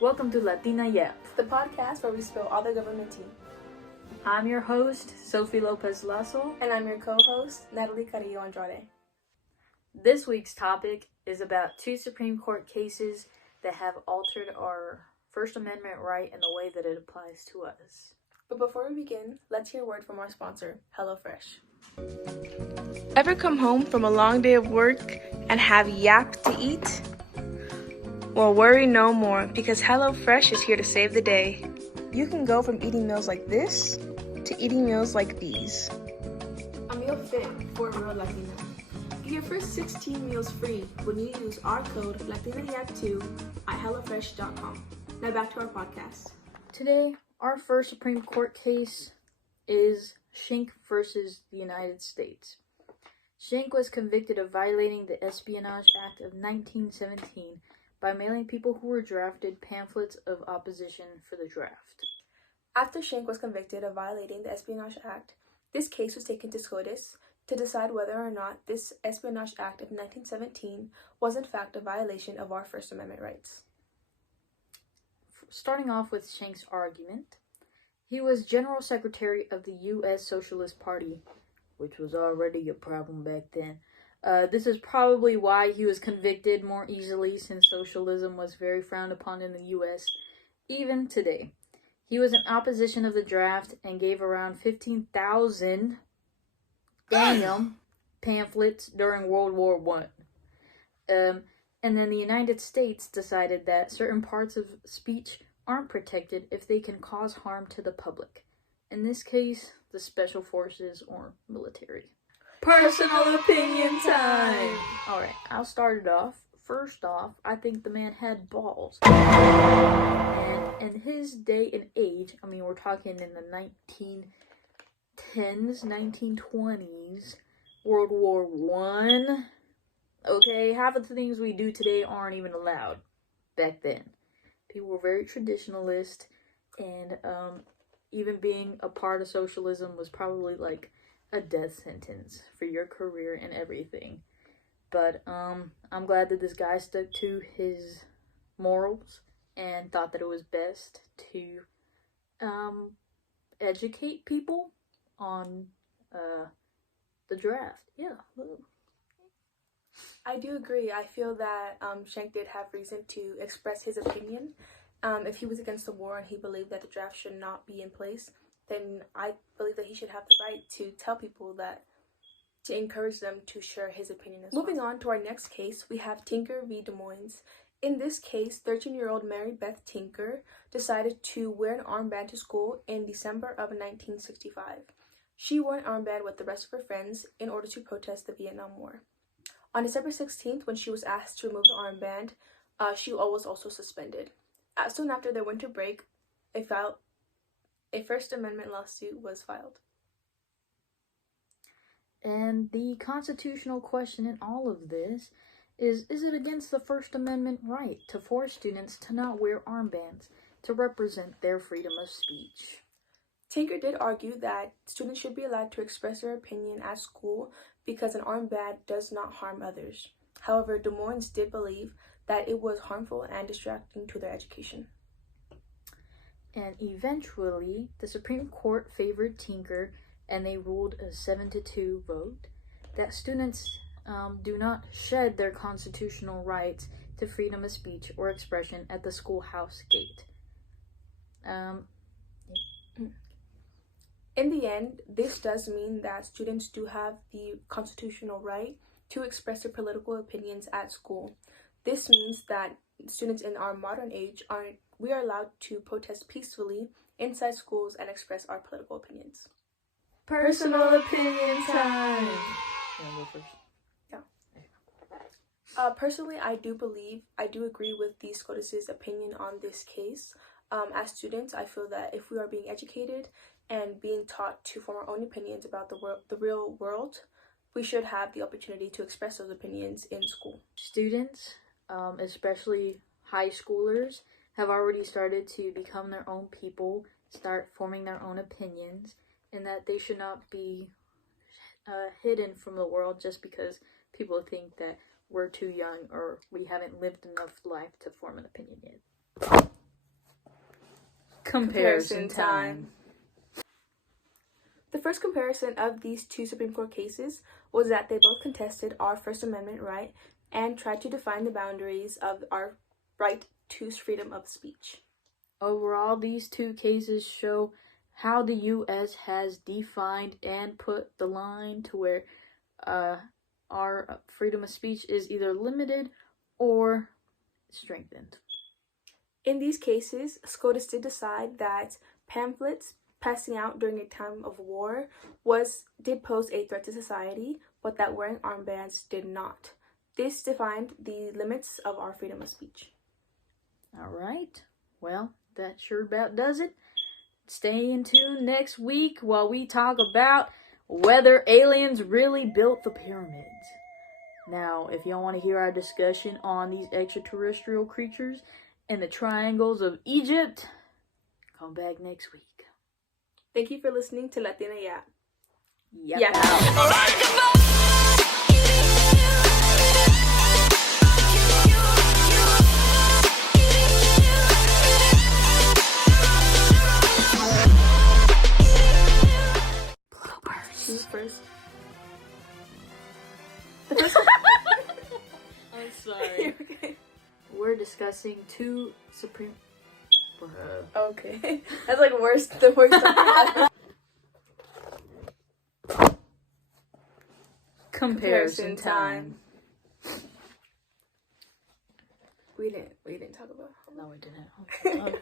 Welcome to Latina, the podcast where we spill all the government tea. I'm your host, Sophie Lopez-Lazo. And I'm your co-host, Natalie Andrade. This week's topic is about two Supreme Court cases that have altered our First Amendment right and the way that it applies to us. But before we begin, let's hear a word from our sponsor, HelloFresh. Ever come home from a long day of work and have yap to eat? Well, worry no more, because HelloFresh is here to save the day. You can go from eating meals like this to eating meals like these. A meal fit for a real Latina. Get your first 16 meals free when you use our code LatinaYap2 at HelloFresh.com. Now back to our podcast. Today, our first Supreme Court case is Schenck versus the United States. Schenck was convicted of violating the Espionage Act of 1917 by mailing people who were drafted pamphlets of opposition for the draft. After Schenck was convicted of violating the Espionage Act, this case was taken to SCOTUS to decide whether or not this Espionage Act of 1917 was in fact a violation of our First Amendment rights. Starting off with Schenck's argument, he was General Secretary of the U.S. Socialist Party, which was already a problem back then. This is probably why he was convicted more easily, since socialism was very frowned upon in the U.S. even today. He was in opposition of the draft and gave around 15,000 pamphlets during World War I. And then the United States decided that certain parts of speech aren't protected if they can cause harm to the public. In this case, the special forces or military. Personal opinion time! Alright, I'll start it off. First off, I think the man had balls. And in his day and age, I mean, we're talking in the 1910s, 1920s, World War I. Okay, half of the things we do today aren't even allowed back then. People were very traditionalist, and even being a part of socialism was probably like a death sentence for your career and everything. But I'm glad that this guy stuck to his morals and thought that it was best to educate people on the draft. Yeah. I do agree. I feel that Schenck did have reason to express his opinion. If he was against the war and he believed that the draft should not be in place, then I believe that he should have the right to tell people that, to encourage them to share his opinion as well. Moving on to our next case, we have Tinker v. Des Moines. In this case, 13-year-old Mary Beth Tinker decided to wear an armband to school in December of 1965. She wore an armband with the rest of her friends in order to protest the Vietnam War. On December 16th, when she was asked to remove the armband, she was also suspended. Soon after their winter break, a First Amendment lawsuit was filed. And the constitutional question in all of this is it against the First Amendment right to force students to not wear armbands to represent their freedom of speech? Tinker did argue that students should be allowed to express their opinion at school because an armband does not harm others. However, Des Moines did believe that it was harmful and distracting to their education. And eventually, the Supreme Court favored Tinker, and they ruled a 7-2 vote that students do not shed their constitutional rights to freedom of speech or expression at the schoolhouse gate. In the end, this does mean that students do have the constitutional right to express their political opinions at school. This means that students in our modern age are allowed to protest peacefully inside schools and express our political opinions. Personal opinion time! Yeah. Personally, I do agree with the SCOTUS's opinion on this case. As students, I feel that if we are being educated and being taught to form our own opinions about the real world, we should have the opportunity to express those opinions in school. Students, especially high schoolers, have already started to become their own people, start forming their own opinions, and that they should not be hidden from the world just because people think that we're too young or we haven't lived enough life to form an opinion yet. Comparison time. The first comparison of these two Supreme Court cases was that they both contested our First Amendment right and tried to define the boundaries of our right to freedom of speech. Overall, these two cases show how the U.S. has defined and put the line to where our freedom of speech is either limited or strengthened. In these cases, SCOTUS did decide that pamphlets passing out during a time of war did pose a threat to society, but that wearing armbands did not. This defined the limits of our freedom of speech. All right. Well, that sure about does it. Stay in tune next week while we talk about whether aliens really built the pyramids. Now, if y'all want to hear our discussion on these extraterrestrial creatures and the triangles of Egypt, come back next week. Thank you for listening to Latina Yap. Yep. Who's first? I'm sorry. Okay. We're discussing two Supreme... Okay. That's like the worst. Comparison time. We didn't talk about. No, we didn't.